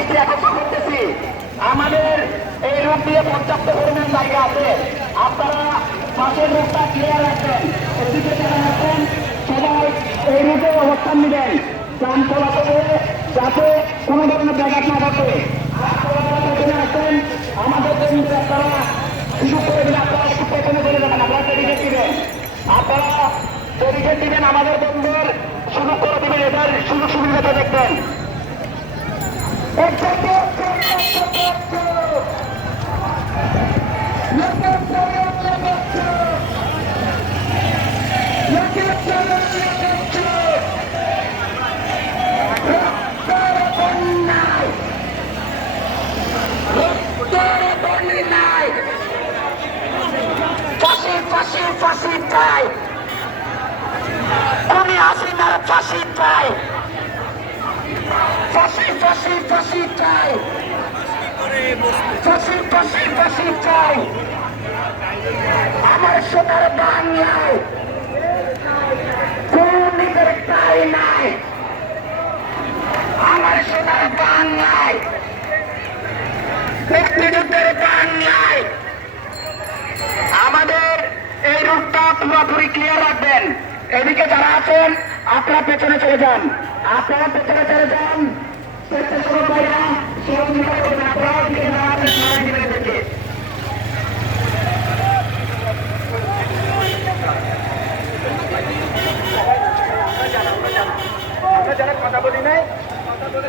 দৃষ্টি আকর্ষণ করতেছি, আমাদের এই রুট দিয়ে পর্যাপ্ত পরিমাণ জায়গা আছে। আপনারা পাশের রুটটা ক্লিয়ার রাখবেন। এদিকে যারা আছেন সবাই এই রুটে অবস্থান নেবেন, যান চলাচলে যাতে কোনো ধরনের ব্যাঘাত না ঘটে। আছেন আমাদের জমিতে আপনারা সুযোগ করে দিলে আপনারা একটু পেছনে চলে যাবেন, আপনারা ব্যারিকেড দিবেন, আপনারা ব্যারিকেড দিবেন, আমাদের বন্ধুর সুযোগ করে দিবেন, এটার সুযোগ সুবিধাটা দেখবেন। ফাঁসি চাই, খুনি হাসিনার ফাঁসি চাই, ফাঁসি ফাঁসি ফাঁসি চাই, ফাঁসি ফাঁসি ফাঁসি চাই। আমার সোনার বাংলায় খুনিদের ঠাই নাই, আমার সোনার বাংলায় মুক্তিযুদ্ধের বাংলায়। আমাদের এই রুটটা পুরোপুরি ক্লিয়ার রাখবেন। এদিকে যারা আছেন আপনারা পেছনে চলে যান, আপনারা পেছনে চলে যান, স্বেচ্ছাসেবক ভাইরা সহযোগিতা করবেন। আপনারা এদিকে যারা আছেন সবাই দিবেন এদেরকে। আমরা যারা কথা বলি নাই, কথা বলে